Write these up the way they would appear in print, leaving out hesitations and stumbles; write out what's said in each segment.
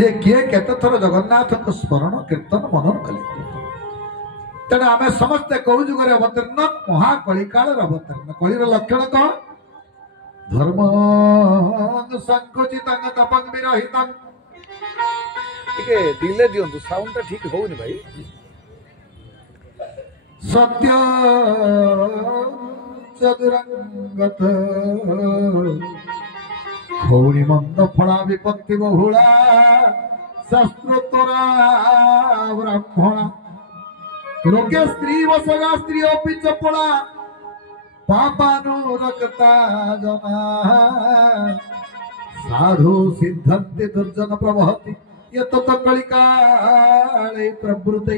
जे किए केते थर जगन्नाथ को स्मरण कीर्तन मनन कले तेना आम समस्ते कौ जुगे अवतीर्ण महाकली काल अवतीर्ण कलिर लक्षण कौन धर्म संकुचित तपंग विरहित डिले दियंतु साउंड ता ठीक होउनी भाई सत्य चतुरंगत खौणी मंद फला विपत्ति बहुला शास्त्रोत्तरा ब्राह्मणा लोके स्त्री वसगा स्त्री अपि चपला पापानुरक्ता जना साधु सिद्धन्ति दुर्जन प्रवहति यत कलिकाले प्रवृत्ति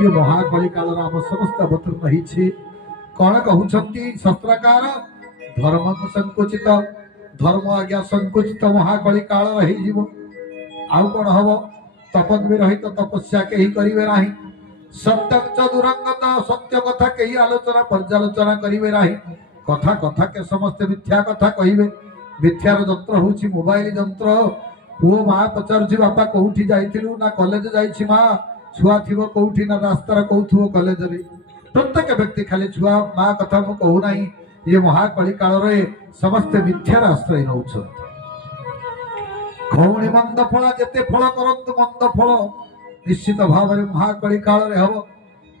ये महाकली काल आम समस्त अवतीर्ण होइछि कौन कहउछंती शास्त्रकार धर्म संकुचित धर्म आज्ञा संकुचित महाकली काल रही जीव आउ कौन हम तपन भी रहित तपस्या कहीं करिवे नाही सत्य दुरंगता सत्य कथा कहीं आलोचना पर्यालोचना करिवे नाही कथा कथा के समस्त मिथ्या कथा कहिवे मिथ्यार जंत्र होछि मोबाइल जंत्र पुओ माँ पचारुछि बापा कोठी जाइथिलु ना कॉलेज जाइछि माँ छुआ थी कौटी ना रास्तार कहू कॉलेज रे प्रत्येक व्यक्ति खाली छुआ माँ कथा मु कहू ना ये महाकली काल समस्ते मिथ्यार आश्रय नौ खौणी मंद फला जेते फल करंतु मंद फल निश्चित भाव में महाकली काल हम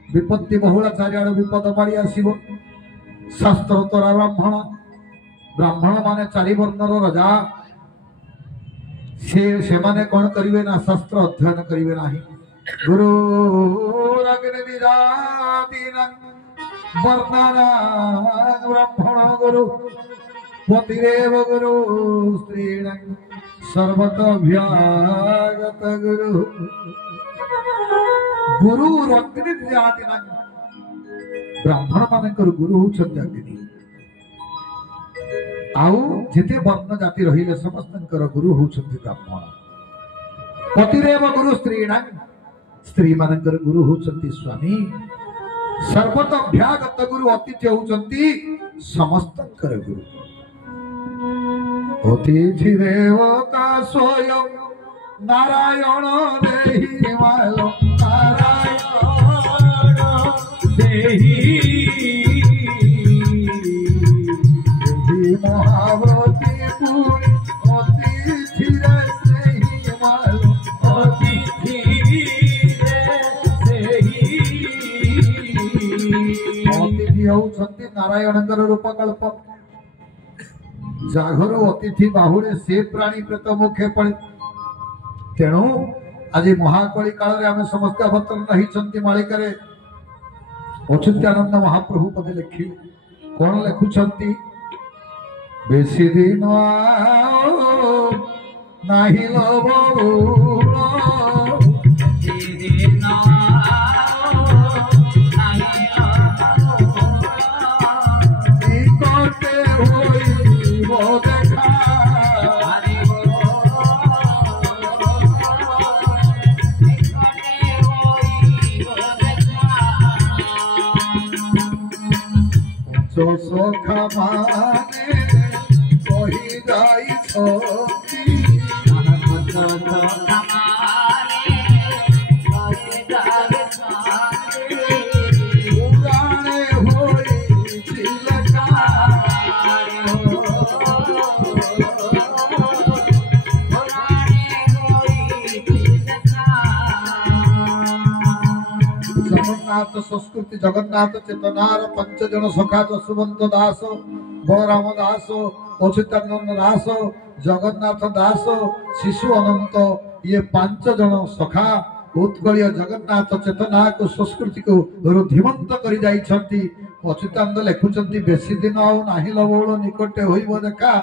विपत्ति बहुला चारिआड़ विपद माड़ी आसब शास्त्र तोरा ब्राह्मण ब्राह्मण माने चारि वर्णर राजा से माने कौन करिवे ना शास्त्र अध्ययन करिवे नाही गुरु वर्णना ब्राह्मण गुरु पतिरेव गुरु स्त्रीण सर्वतभ्यागत गुरु गुरु अग्निजातिन ब्राह्मण मानकर गुरु होउछन्ति अग्नि आउ जेते वर्ण जाति रहिले समस्तंकर गुरु होउछन्ति ब्राह्मण पतिरेव गुरु स्त्रीण स्त्री मानकर गुरु होउछन्ति स्वामी सर्वतभ्यागत गुरु अतिथि होउछन्ति समस्तंकर गुरु अतिथि देवता स्वयं नारायण देहि मालो नारायण देहि महावती पुरी अतिथि रे सेहि मालो अतिथि अतिथि होउछन्ति नारायणकर रूपकल्प जाघर अतिथि बाहुरे से प्राणी प्रेत मुखे पड़े तेणु आज महाकली काल आम समस्त अवतीर्ण होइछन्ति मालिका रे अच्युतानंद महाप्रभु पदे लिखिले कौन लिखुछन्ति बेसी दिन नाही लोभ सखा माने कही जाई छोटी पुराणे होई चिलका जगन्नाथ संस्कृति जगन्नाथ चेतनार पंच जन सखा जसवंत दास बलराम दास अच्युतानंद दास जगन्नाथ दास शिशु अनंत ये पांच जन सखा उत्कलीय जगन्नाथ चेतना को संस्कृति को रुधिमंत करी जाइछंती अच्युतानंद लिखुचंती बेसी दिन आउ नाही लबौल निकटे होइबो देखा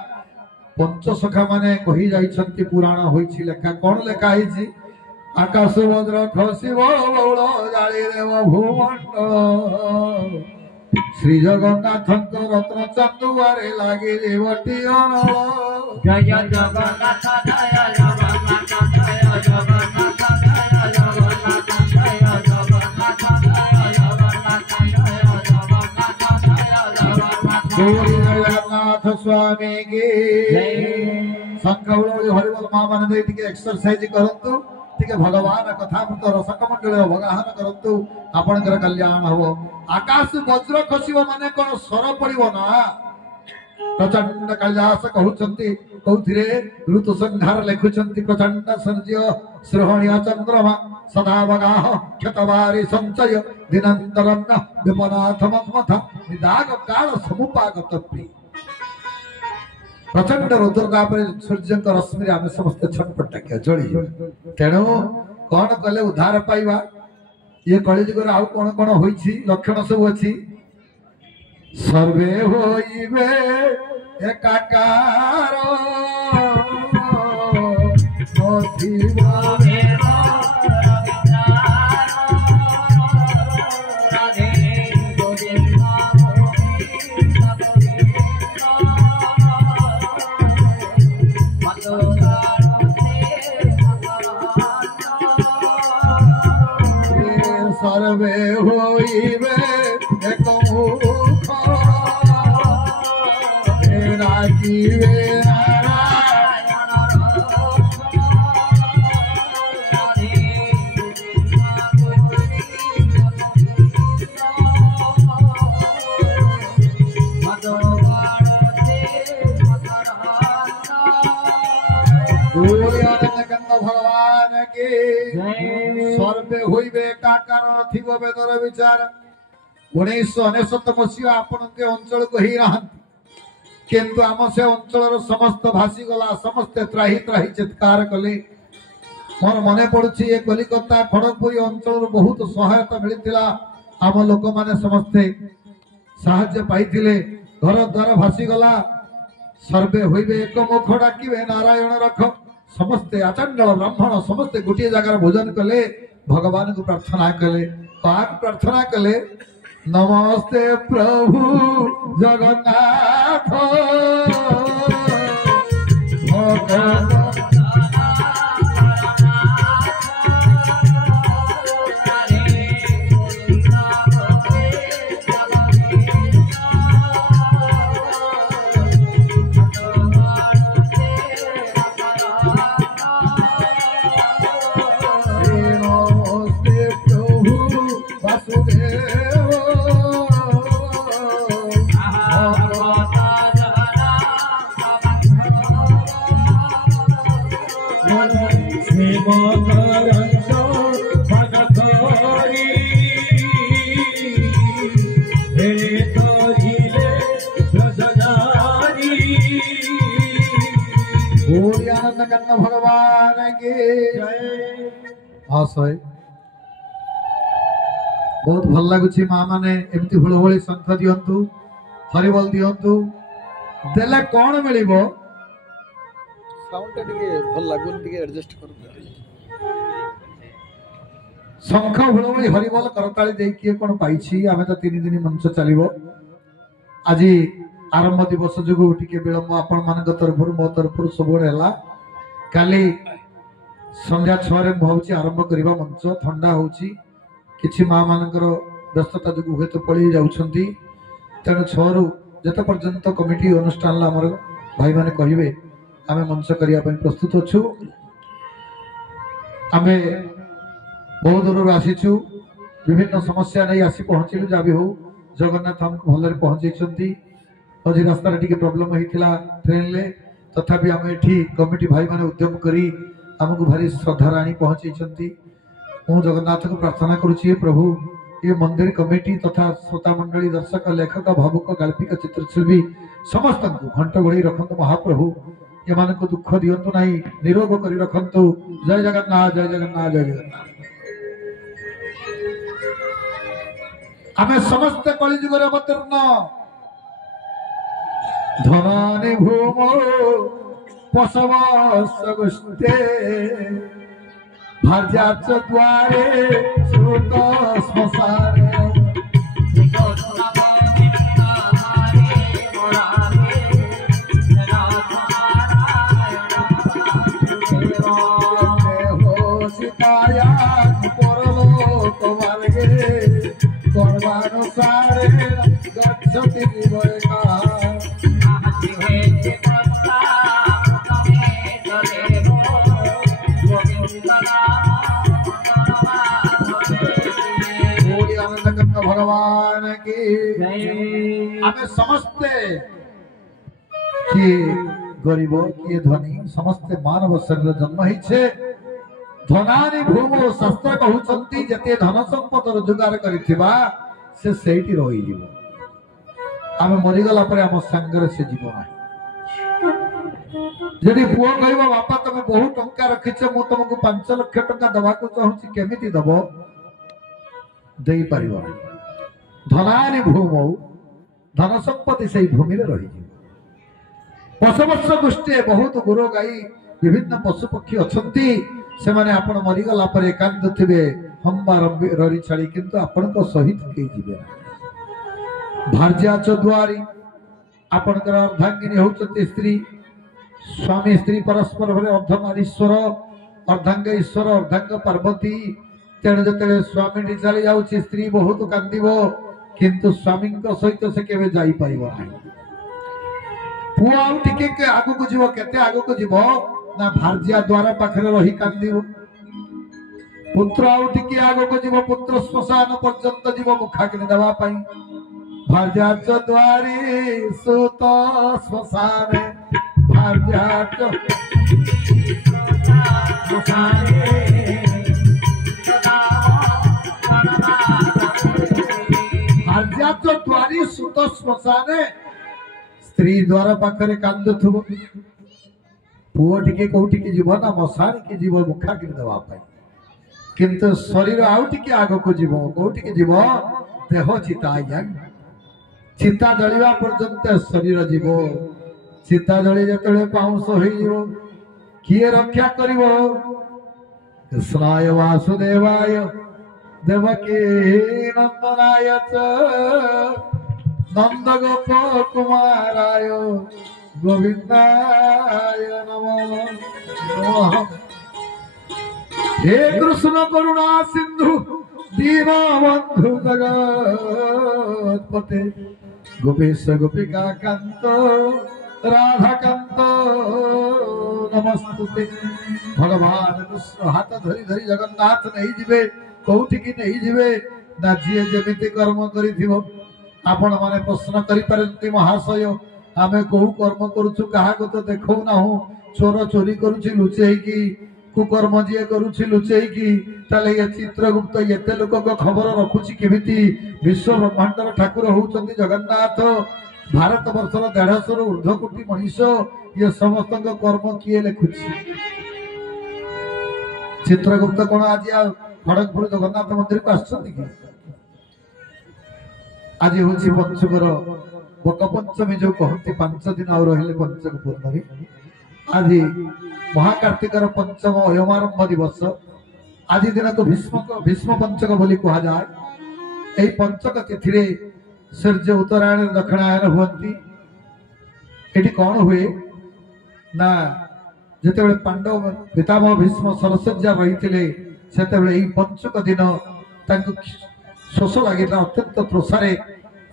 पंच सखा माने कही जाइछंती पुराण होइछि लेखा कोन लेखा हिछि आकाश वज्र खसिब बौल जाली देव भूमंडल श्री जगन्नाथ रत्न चांदुआरे लागे देवटी जय जगन्नाथ जय जगन्नाथ जय जगन्नाथ जय जगन्नाथ जय जगन्नाथ जय जगन्नाथ जय जगन्नाथ गौरी जगन्नाथ स्वामी की शंख हुलहुली हरिबोल माँ माने दे टिके एक्सरसाइज करंतु टिके भगवान कथामृत रसक मंडल भगाहन करंतु आपनकर कल्याण हबो। आकाश वज्र खसिबो माने कोन स्वर पड़िबो ना प्रचंड कालिदास कहउचंती कौथिरे ऋतु संहार लेखुचंती प्रचंड सूर्य श्रोहणीय चंद्रमा सदा वगाह क्षतवारी संचय दिनांतरम विपनाथ मन्मथ निदाग काल समुपागत प्रिय। प्रचंड रुद्रता पर सूर्य रश्मि आम समस्त छटपटाक जड़ी तेणु कौन कले उद्धार पाइबा ये कलिजुगर आउ कौन कौन होइछि लक्षण सब अछि सर्वे होइबे एकाकार नथिबा सर्वे होइबे एक मुख राजीवे भगवान के सर्वे होइबे काकार थिब वेदर विचार 1999 मसीहा आपण के अंचल को ही रहंती किंतु आम से अंचल समस्त भासी गला समस्त त्राही त्राही चित्कार कले मोर मने पड़ुछि ये कलिकता खड़गपुर अंचल बहुत सहायता मिलितिला आम लोक माने समस्ते साहाय्य पाइतिले घर द्वार भासी गला सर्वे होइबे एक मुख डाकिबे नारायण रख समस्ते आचंडल ब्राह्मण समस्ते गोटे जगह भोजन कले भगवान को प्रार्थना कले पाक प्रार्थना कले नमस्ते प्रभु जगन्नाथ भगवान के जय। बहुत भल लगुच माँ मैंने एमती हुलहुली शंख दियंतु हरिबोल दियंतु देले कौन मिलिबो साउंड टिके भल लागुन टिके एडजस्ट कर शंख हुलहुली हरिबोल करताली दे किए कौन पाइछि आमे तो 3 दिन मंच चलिबो आज आरंभ दिवस जुगु टिके विलंब आपण मान तरफर मो तरफर सब हैला काली संध्या 6 रे भावछि आरंभ करिबा मंच ठंडा होछि किछि माँ मानकर व्यस्तता जो हुए तो पड़ी जाउछंती तेणु 6 रु जत पर्यंत कमिटी अनुष्ठान आमर भाई माने कहिबे आमे मंच करिया पई प्रस्तुत अछु। आमे बहुत दूर आसीछु विभिन्न समस्या नहीं आसी पहुंचिलु जा भी हो जगन्नाथ हमको भलरे पहुंचैछंती मझी रास्ता टिके प्रॉब्लम होइथिला ट्रेन ले तथापि आमे एठी कमिटी भाई माने उद्यम करी हमको भारी श्रद्धा राणी पहुंचैछंती। मु जगन्नाथ को प्रार्थना करुछि प्रभु ये मंदिर कमिटी तथा श्रोता मंडली दर्शक लेखक भावुक गाल्पिक चित्रशिल्पी समस्त को घंट घोड़ी रखंतु महाप्रभु ये मान को दुख दियंतु नहीं निरोग करी रखंतु। जय जगन्नाथ जय जगन्नाथ जय जगन्नाथ। आमे समस्त कलिजुगर अवतीर्ण धनानि भूमो पशवस्ते भार्याच द्वारे श्रुत श्मशाने हो सीताया परलोक मार्गे कर्मानुसारे गच्छति विवेका बोलिए आनंद भगवान की आमे समस्ते किए गरीब किए धनी समस्ते मानव शरीर जन्म होइछे धनानि भूमो शास्त्र कहउचंती जते धन संपद रोजगार करिथिबा से सेठी रहि जीवो आमे मरि गला परे हम संगर से जीवो नाही जदि पुओ कहबो बापा तमे बहुत टंका रखिछ मु तुमको 5 लाख टंका दबा को चाहूची केमिति दबो देई परिबो धनानि भूमो धन संपत्ति से भूमि रे रहि पशुवत्स गोष्ठी बहुत गुरु गाई विभिन्न पशु पक्षी अछंती से माने आपण मरि गला पर एकांत थिबे हम्बा ररी छाड़ी किंतु आपण को सहित के जिबे भार्या चद्वारी आपण कर अर्धांगिनी होचती स्त्री स्वामी स्त्री परस्पर भरे अर्धनारीश्वर अर्धांग ईश्वर अर्धांग पार्वती तेणु जते स्वामी चली जाउची स्त्री बहुत कांदिबो किंतु स्वामी सहित से केबे जाई पाइबो नाही पुआ आउ टिके आगु को जीवो केते आगु को जीवो ना भार्या द्वारा पाखरे रही कांदिबो पुत्र आउ टिके आगु को जीवो पुत्र श्मशान पर्यंत जीवो मुखाग्नि दवा पाई भार्या द्वारी सुत श्मशान भार्या भार्या द्वारी सुत श्मशान स्त्री द्वारा पाखरे कांदुथुबो पुओ टिके कोठी के जीव ना मशानी के जीव मुखाग्नि दवा पाई किंतु शरीर आउ टिके आगो को जीव कोठी के जीव देह चिता चिता जलिवा पर्यंत शरीर जीव चिता जली जतले पाउंस होई जीव किए रक्षा करिवो कृष्णाय वासुदेवाय देवकी नंदनाय च नंद गोप कुमाराय गोविंदाय नमः हे कृष्ण करुणा सिंधु दीनबंधु जगत्पते गोपेश गोपिका कांत राधा कांत नमस्तुते भगवान कृष्ण हाथ धरी धरी जगन्नाथ नहीं जिबे कोठी की नहीं जिबे ना जिए जेमिति कर्म करिथिबो आपण माने प्रश्न करि परंती महाशय आमे कोहु कर्म करूछु काहा को तो देखौ ना हो चोर चोरी करूछि लुचेई की कुकर्म जिए करूछि लुचेई की ताले ये चित्रगुप्त एते लोक को खबर रखुछि केमिति विश्व ब्रह्मांडर ठाकुर होउचंती जगन्नाथ भारत वर्षर 150 रु ऊर्ध्व कोटी मनीष ये समस्त कर्म किए लिखुछि चित्रगुप्त कोन आज खड़गपुर जगन्नाथ मंदिर को आछंती की आज हूँ पंचकर बक पंचमी जो कहते 5 दिन आउ रहिले पंचक पूर्णमी आज महाकार्तिकर पंचम अयमारंभ दिवस आज दिन को भीष्म पंचक बोली कहा जाए। पंचक तिथि सूर्य उत्तरायण दक्षिणायन हुंती एटी कौन हुए ना जिते पांडव पितामह भीष्म सरसज्जा रही से पंचक दिन शोष लगे अत्यंत त्रोषारे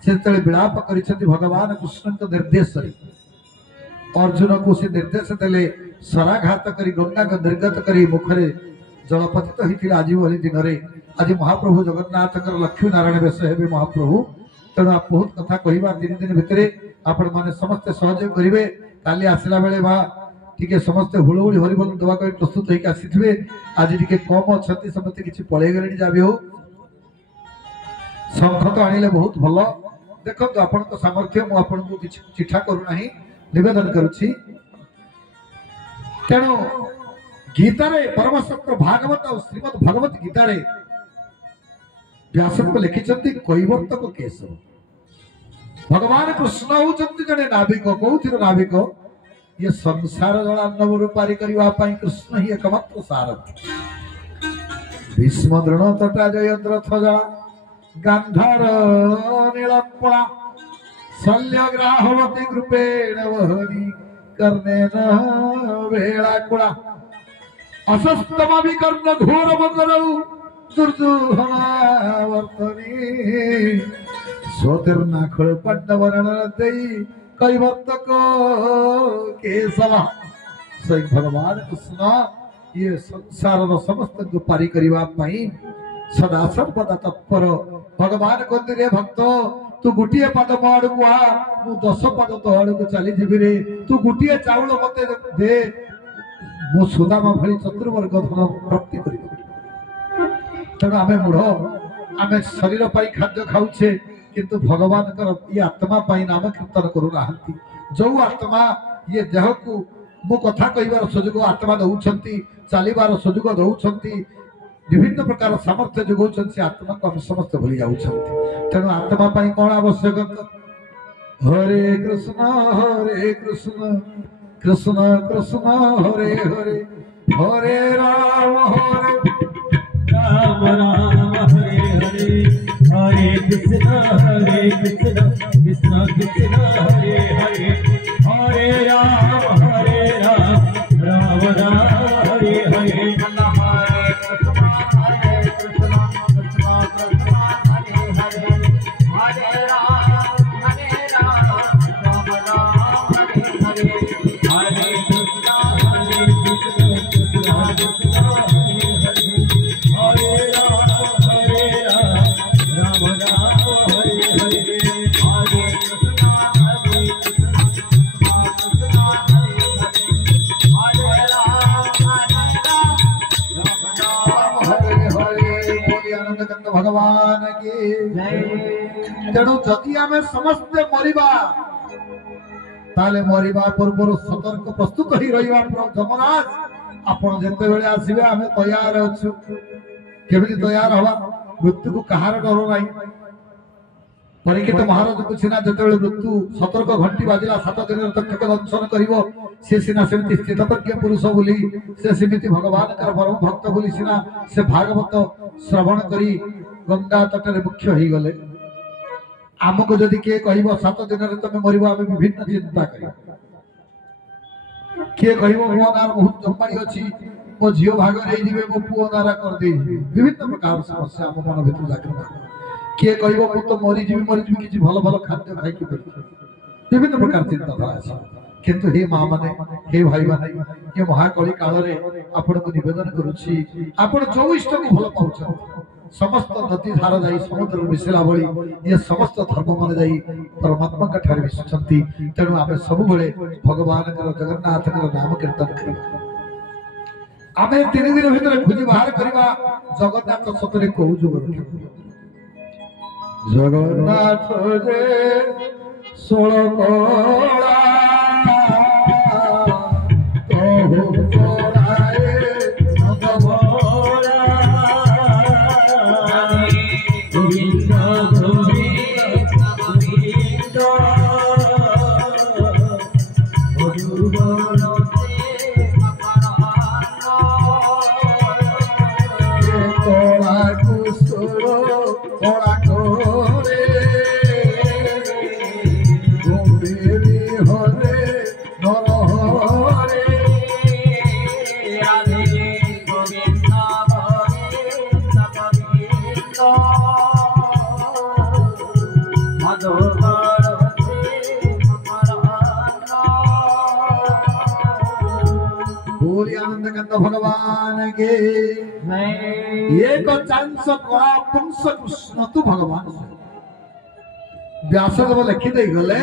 से विलाप कर भगवान कृष्ण निर्देश अर्जुन को से निर्देश देले सराघात करी गंगा को निर्गत करी मुखरे जलपतित होता आज भली दिन में आज महाप्रभु जगन्नाथ लक्ष्मी नारायण बेश हे महाप्रभु तेणु आप बहुत कथा कहवा 3 दिन भितर आपण मैंने समस्ते सहयोग करेंगे काली आसला बेले बा टिके समस्ते हुड़हुड़ी हरिबोल दवा प्रस्तुत होकर आसी आज टिके कम अच्छा समस्ते किसी पलि गले जहाँ भी हो शंख तो आनिले बहुत भल देखो आपण सामर्थ्य मुझे चिठा करूना निवेदन करुछि तेणु गीतारे परमसत्य भागवत और श्रीमद भगवत गीतारे व्यासदेव लिखिछन्ति कैवर्तक केशव भगवान कृष्ण होउछन्ति जने नाविक कोथिर नाविक ये संसार जलान्नवरु पारी करिवा पई कृष्ण ही एकमात्र सारथी भीष्म द्रोण तटा जयद्रथ जला गांधार नीलपला शल्यग्राहवती कृपेण वहनी कर्णेन वेळाकुळा असस्तम विकर्ण घोर मकरौ दुर्योधनावर्तनी स्वतीर्नाखळ पांडवरण देई कैवर्तक केशव सही भगवान कृष्ण ये संसार समस्त को पारी करवा सदा सर्वदा तत्पर भगवान कहते रे भक्त तू गोटे पद मो आड़ को आ मु 10 पद तो आड़ को चली जीवी रे तू गोटे चाउल मते दे मु सुदामा भली चतुर्वर्ग धन प्राप्ति करी तेणु आम मूढ़ आम शरीर पाई खाद्य खाऊे किंतु भगवान ये आत्मा पाई नाम कीर्तन करूना जो आत्मा ये देह को मो कथा कहबार सुजोग आत्मा दौरान चलबार सुजोग दौरान विभिन्न प्रकार सामर्थ्य जोगाउछन से आत्मा को हम समस्त भूली जाउछन तेणु आत्मा पाई कौन आवश्यक हरे कृष्ण कृष्ण कृष्ण हरे हरे हरे राम राम राम हरे हरे हरे कृष्ण कृष्ण कृष्ण हरे हरे हरे राम राम राम हरे हरे भगवान की तेणु जदि आम समस्ते मरिबा ताले मरिबा पूर्व सतर्क प्रस्तुत ही रहिबा जमराज आपण जेते बेले आसीबे आमे तैयार अछु केबि तैयार हवा मृत्यु को कहार डर नाही परीक्षित महाराज को सिना जेते बेले मृत्यु सतर्क घंटी बाजिला 7 दिन तक दंशन करिवो से सिना सेमति स्थितज्ञ पुरुष बोली से सिमिति भगवान कर परम भक्त बोली सिना से भागवत श्रवण करी गंगा तटरे मुख्य ही गले आमको जदि किए कहब 7 दिन रे तमे मरिबो आमे विभिन्न चिंता करी किए कहब मो नार बहुत जम्पाड़ी अछि मो झियो भाग रे जिवे मो पुओ नारा कर दे विभिन्न प्रकार समस्या आम मन भीतर जागृत किए कहब मु तो मरि जिवि किछि भलो भलो खाद्य खाइ कि विभिन्न प्रकार चिंता धारा अछि किंतु हे मां माने हे भाई माने ये महाकली काल रे आपण को निवेदन करूछि आपण जो इष्ट को भलो पाउछ समस्त नदी धार जाई समुद्र मिसिला बळी ये समस्त धर्म मन जाई परमात्मा का ठारे विसुछंती तेणु आमे सब बेले भगवान कर जगन्नाथ कर नाम कीर्तन करी आमे 3 दिन भीतर खोजी बाहर करबा जगन्नाथ सतरे कहू जुगर जगन्नाथ जे 16 कोला भगवान के एक चांस कला पुंस कृष्ण तू भगवान व्यासदेव लिखि दे गले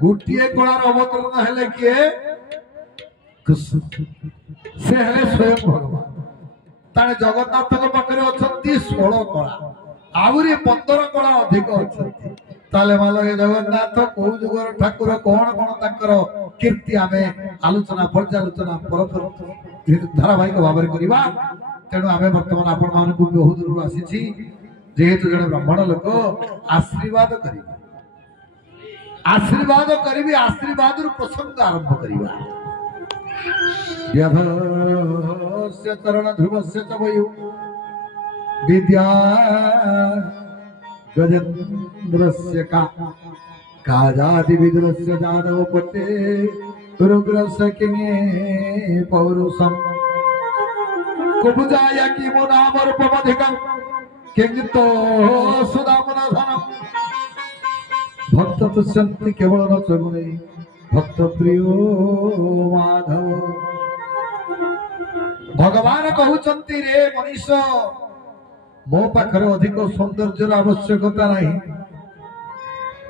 गोटे कलार अवतरण हेले किए कृष्ण से हेले स्वयं भगवान ताने जगन्नाथ पाखे अच्छा 16 कला आहुरी 15 कला अधिक अच्छा ताले मालगे जगन्नाथ को जुगर ठाकुर कौन कौन ताकर कीर्ति आमे आलोचना पर्यालोचना पर धारावाहिक भाव में करवा तेणु आम बर्तमान आपण मान बहुत दूर आसी जेहेतु जड़े ब्राह्मण लोक आशीर्वाद करी आशीर्वाद प्रसंग आरंभ करवा व्याधस्य चरण ध्रुवस्य च वयु विद्या गजेन्द्रस्य काजादि विदुरस्य जादव पते रुग्रस्य किंगे पौरुषम कुबुजाया की मो नाम रूपमधिकं किंतो सुदामना धनम भक्त तुष्यन्ति केवल न चगुणे भक्त प्रियो माधव भगवान कहउचंती रे मनीष मो पाखरे अधिक सौंदर्यर आवश्यकता नहीं,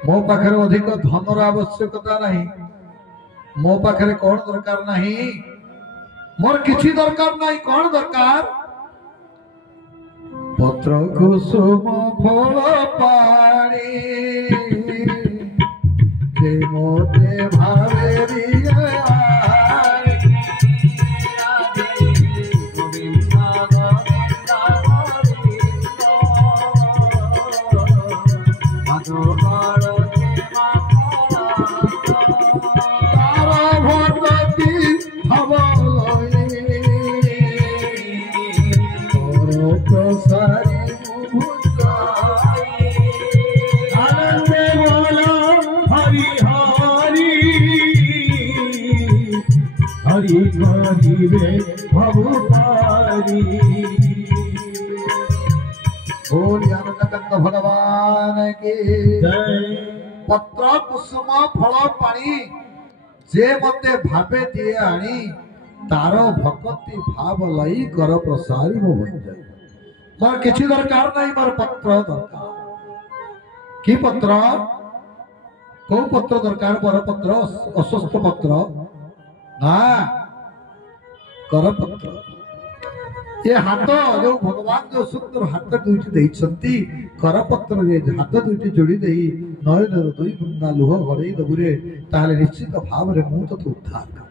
मो पाखरे अधिक धनर आवश्यकता नहीं, मो पाखरे कौन दरकार नहीं, मोर किछि दरकार नहीं। कौन दरकार? पत्र कुसुम फल पानी जे मोते भावे दिए भगवान की पत्र कुसुम फल पानी जे मते भावे दिए आनी तार भक्ति भाव लई कर प्रसारी मो बन जाए। मोर किछि दरकार नहीं, मोर पत्र दरकार। की पत्र? कौ पत्र दरकार? बर पत्र, अस्वस्थ पत्र ना, कर पत्र। ये हाथ जो भगवान जो सुंदर हाथ दुईटी देइछंती कर पत्र रे हाथ दुईटी जोड़ी देई नयन दुई बुंदा लुह गड़ेई दबुरे ताले निश्चित भाव रे मु तो उद्धार कर।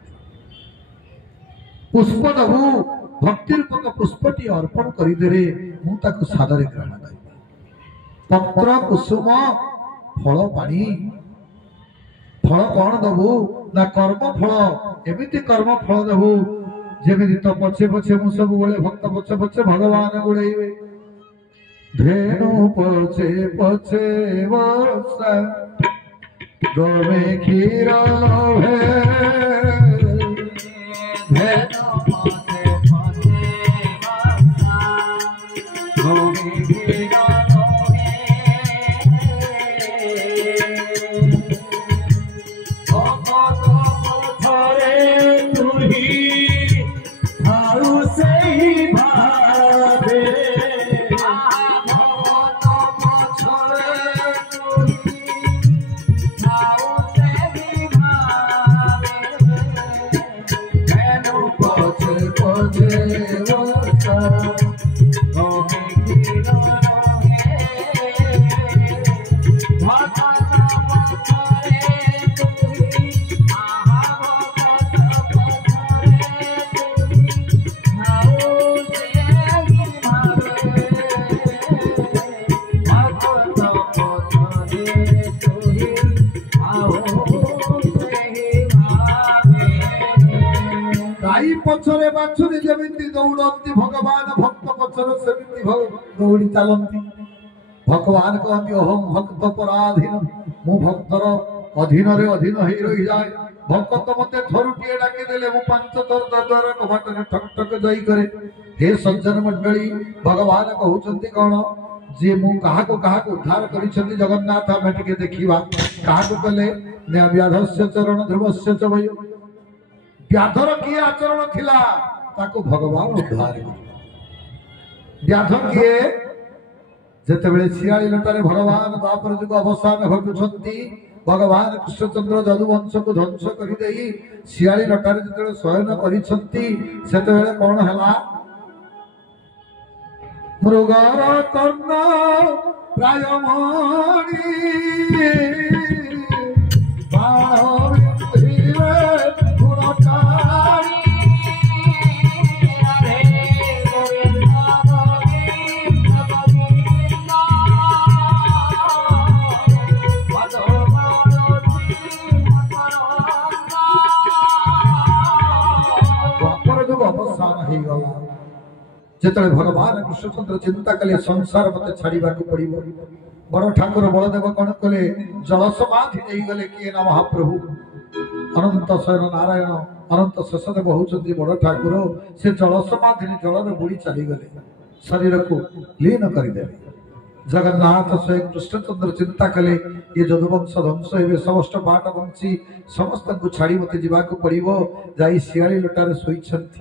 पुष्प दबु भक्ति रूपक पुष्पटी अर्पण करि देरे मु ताको सादरे ग्रहण करि। पत्र कुसुम फल पानी फल कौन दबु ना कर्म फल। एमिति कर्म फल दबु जेमिति तो पछे पछे मु सब बोले भक्त पछे पछे भगवान गुड़ेइबे। धेनु पछे पछे वर्षा गोमे क्षीर लोभे, धेनु पछे पछे वर्षा गोमे क्षीर लोभे। पछरे बाछुरी जेमिति दौड़ती भगवान भक्त पछरे सेमिति दौड़ी चलती। भगवान कहती अहम भक्त पराधीन, मु भक्तर अधीन रे अधीन हे रही जाए। भक्त मते थरुटिए डाकी देले मु पांच थर द्वार कबाट रे ठक ठक जई करे। हे सज्जन मंडली भगवान कहउचंती कोन जे मु काहा को उद्धार करिसंती जगन्नाथ हम टिके देखिबा। काहा को कले ने व्याधस्य चरण ध्रुवस्य च भय। व्याधर किए आचरण थिला ताको भगवान उद्धार कर। व्याध किए जेते बेले सियाली लटारे भगवान द्वापर जुग अवसान घटुछंती। भगवान कृष्णचंद्र जदुवंश को ध्वंस करि देई सियाली लटारे जेते शयन करिछंती सेते बेले कोन हला? मृगर कर्ण प्रायमणि बाण जेतले भगवान कृष्णचंद्र चिंता कले संसार मते छाड़ीबा को पड़िबो। बड़ ठाकुर बलदेव कौन कले जल समाधि नहीं गले किए ना महाप्रभु अनंत शयन नारायण अनंत शेषदेव होउचंती बड़ ठाकुर। से जल समाधि जल रे बुड़ी चली गले, शरीर को लीन कर देले। जगन्नाथ स्वयं कृष्णचंद्र चिंता कले ये ଯଦୁବଂଶ ଧ୍ୱଂସ ହେବେ ସମସ୍ତ ପାଟ ବଂଶୀ ସମସ୍ତଙ୍କୁ ଛାଡ଼ି ମୋତେ ଯିବାକୁ ପଡ଼ିବ ଯାଇ ଶିଆଳି ଲୋଟାରେ ଶୋଇଛନ୍ତି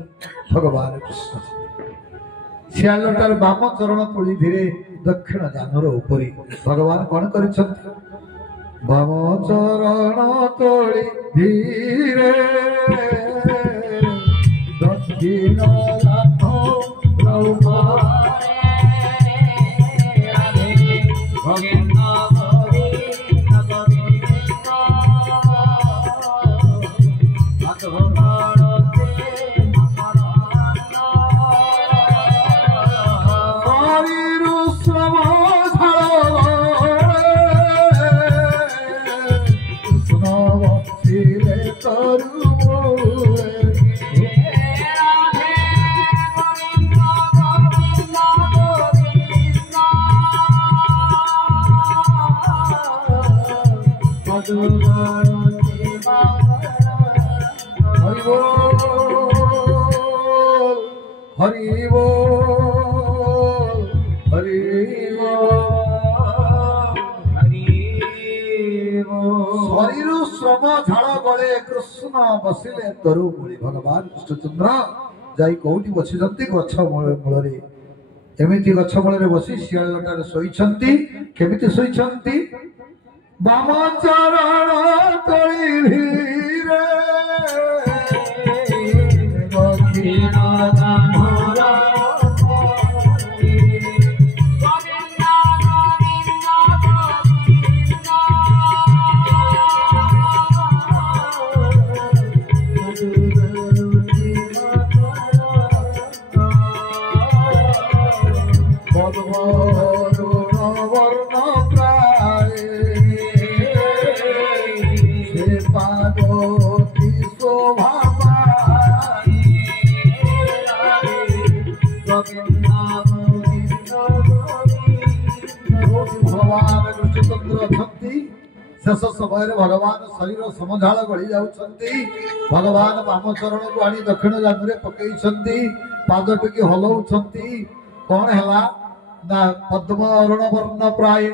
ଭଗବାନ କୃଷ୍ଣ ଶିଆଳି ଲୋଟାରେ ବାମ ଚରଣ ତୋଳି ଧୀରେ ଦକ୍ଷିଣ ଜାନର ଉପରେ ଭଗବାନ କଣ କରିଛନ୍ତି ବାମ ଚରଣ ତୋଳି ଧୀରେ ଦକ୍ଷିଣ ଜାନ शरीर श्रम झाड़ गले कृष्ण बसिले तरु मूली भगवान कृष्णचंद्र जाई कोठी बसिଛନ୍ତି गछ मूଳରେ एमिति गछ मूଳରେ बसी शियाळटारे शोइଛନ୍ତି केमिति शोइଛନ୍ତି बाम चरण तळी धीरे दक्षिण दानरा शेष समय भगवान शरीर समझाल गली जाउछंती भगवान वाम चरण को आनी दक्षिण जानुरे पकईछंती पाद टिके हलौछंती कौन हैला ना पद्म अरुण वर्ण प्राय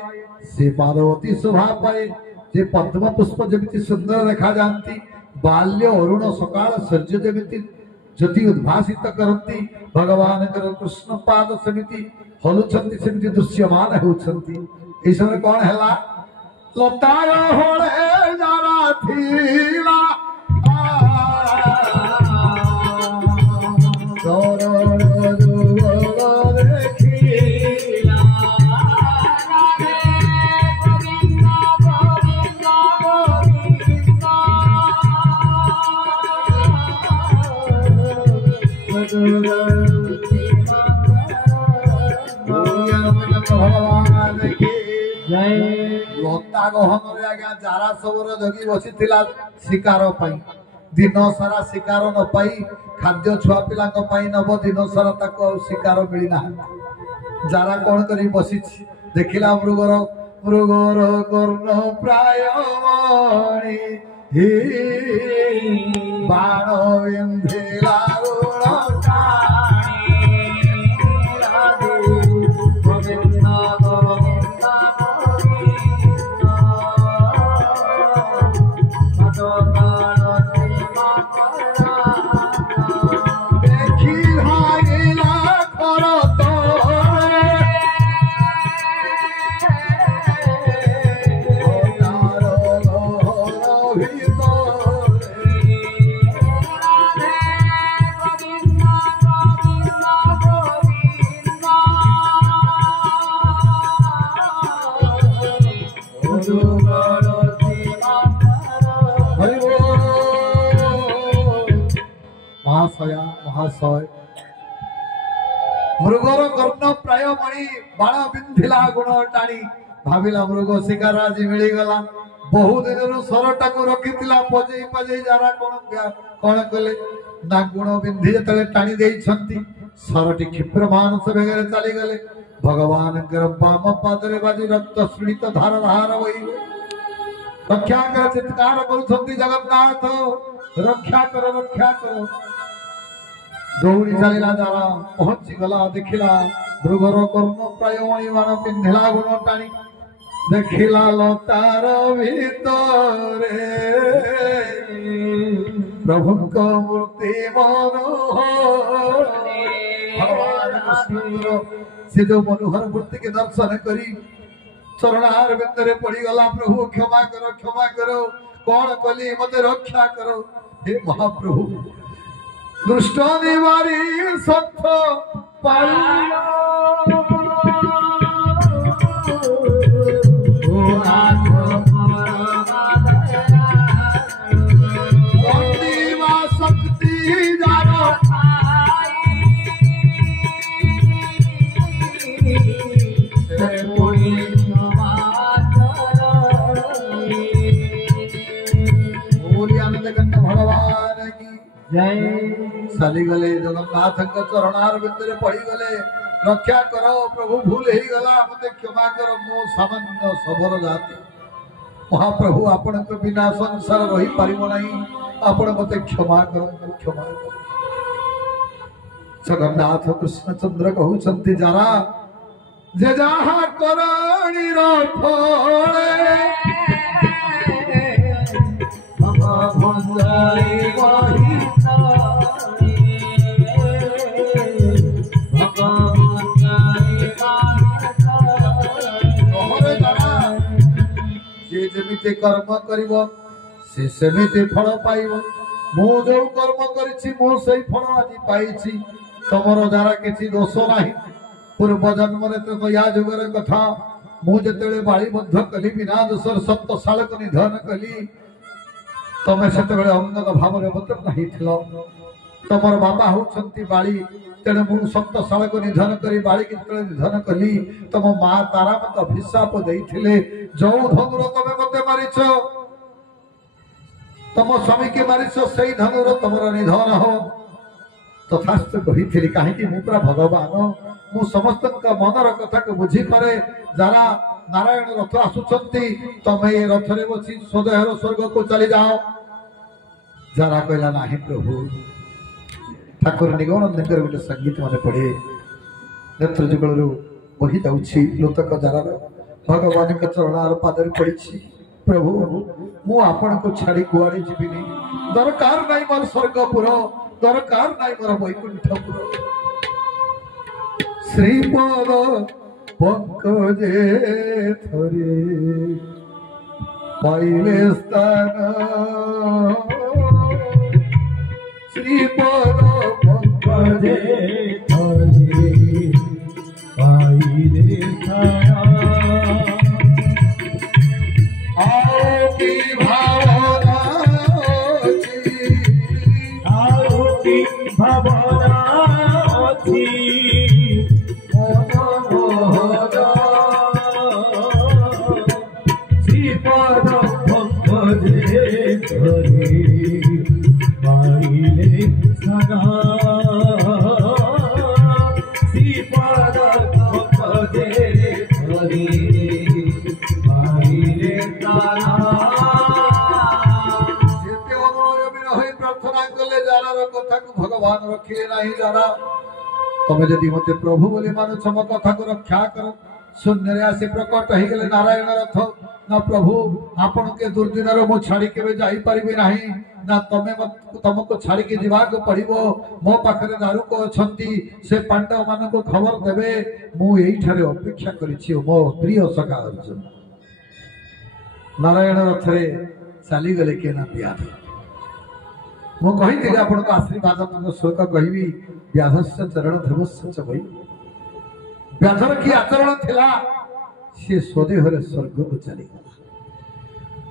से पार्वती शोभा पाए जे पद्म पुष्प जेमिति सुंदर देखा जानती बाल्य अरुण सकाळ सूर्य जेमिति ज्योति उद्भासित करती भगवान कृष्ण पाद सेमिति हलुछंती सेमिति दृश्यमान होउछंती ए समय कौन हैला लतार होळे जरा थीला चरण जुगल देखिला भगवान की जय लता गहन आज्ञा जारा सबरे जगी बसी शिकार दिन सारा शिकार न पाई खाद्य छुआ पिला नब दिन सारा शिकार मिली ना जारा कौन कर बसी देखला मृगर मृगर कर्ण प्राय बाण बिंधिला महाशय मृगर कर्ण प्राय मणि बाण बिंधिला गुण टाणी भाविला मृग शिकार आज मिलगला बहु दिन सरटा को रखी पजे पजे जारा कौन कले ना गुण बिंधि जो टाणी सरटी क्षिप्र मानस बेगर चली गले भगवान बाम पादरे बाजी रक्त स्मृत धार धार वही रक्षा कर चित्कार कर जगन्नाथ रक्षा कर दौड़ी चलला जारा पहुंची गला देखिला मृगर कर्ण प्राय मणि बाण पिंधिला गुण टाणी ଦେଖିଲା ଲତାର ଭିତରେ ପ୍ରଭୁଙ୍କ ମୂର୍ତ୍ତି ମନୋହର। ଭଗବାନ କୃଷ୍ଣଙ୍କର ସେ ଯୋଉ ମନୋହର ମୂର୍ତ୍ତି କି ଦର୍ଶନ କରି ଚରଣାର ଭିତରେ ପଡିଗଲା। ପ୍ରଭୁ କ୍ଷମା କର, କ୍ଷମା କର, କଣ କଲି ମତେ ରକ୍ଷା କର। हे महाप्रभु दुष्ट निवारी सत्य शक्ति जानो भगवान की जय। साली गले जगन्नाथ चरणार भितर पड़ी गले रक्षा करो प्रभु भूल ही गला मते क्षमा करो मो सामान्य सबल जाति। महाप्रभु आपण को बिना संसार रही परिबो नहीं आपण मते क्षमा करो क्षमा करो। जगन्नाथ कृष्णचंद्र कहउछंती जरा जे जहा करणी रो फळे जेमिति कर्म करिव से सेमिति फल पाइब। मु जो कर्म करिछि मु सेई फल आज पाइछि। तमरो द्वारा किछि दोष नाही। पूर्व जन्म रे तो या जुगर कथा मु जेतेले बाळी बद्ध कली बिना दोषर सप्त सालक निधन कली तमे सेतेबेले अंगद भाव रे बद्ध नाही थिलो। तमर बाबा होछंती बाळी तेणे मु सप्त सालक निधन करी बाळी की निधन कली। तम मा तारा मत अभिशाप देइथिले जो धनुर तमे मते मारिछ तम स्वामी के मारिछ सेई धनुर तमर निधन हो। तथास्तु कहिथिली काहे कि मु पूरा भगवान मु समस्त मनर कथा को बुझी पारे। जरा नारायण रथ आसुचंती तमे ए रथ रे बसी स्वदेहर स्वर्ग को चली जाओ। जरा कहला नाही प्रभु ठाकुर निगमानंदकर गोटे संगीत मन पड़े नेत्र जुगल बही जाऊँगी लोतक जार भगवान के चरणार पादर पड़ी। प्रभु मु आपण को छाड़ी कुआड़े जीविनी दरकार नहीं मोर स्वर्गपुर दरकार नहीं मोर वैकुंठपुर। श्रीपद पंकजे थरे पाइले स्थान श्रीपद पंकजे थरे पाइले स्थान आओ की भावना आओ की भावना थी श्रीपद पंकजे थरे पाइले स्थान श्रीपद पंकजे थरे पाइले स्थान। प्रार्थना कले जार कथा को भगवान रखिले नहीं जारा तमे यदि मते प्रभु बोली मानुछ मो कथा को रक्षा कर। शून्य रे आसी प्रकट हो गले नारायण रथ ना प्रभु आपण के दुर्दिन रो मो छाड़ी के जाई परिबे नहीं ना तमे तुमको छाड़ी के जीवा को पड़िबो। मो पाखरे दारुक अछंती से पांडव मान को खबर देबे मु एई ठारे अपेक्षा करिछि मो प्रिय सखा अर्जुन। नारायण रथ रे चली गले के ना प्यार मु कही आपण को आशीर्वाद मन श्लोक कहबी व्याधस्य चरण ध्रुवस्य च भई। व्याधर की आचरण थिला से स्वदेह रे स्वर्ग को चली गला।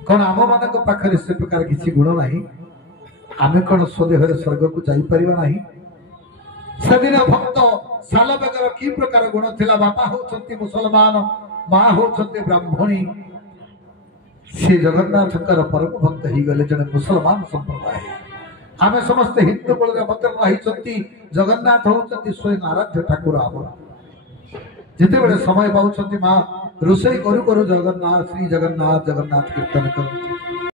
कौन आम मान को पाखरे से प्रकार किसी गुण नहीं आमे कौन स्वदेह रे स्वर्ग को जाई परिबा नहीं। सदिन भक्त सालबेगर की प्रकार गुण थिला। बापा होचंती मुसलमान मां होचंती ब्राह्मणी से जगन्नाथकर परम भक्त ही गले जने मुसलमान संप्रदाय। आमे समस्त हिंदू कुल मत रही जगन्नाथ होचंती स्वयं आराध्य ठाकुर आम जिते बड़े समय पाँच माँ रोषई करू करू जगन्नाथ श्री जगन्नाथ जगन्नाथ कीर्तन कर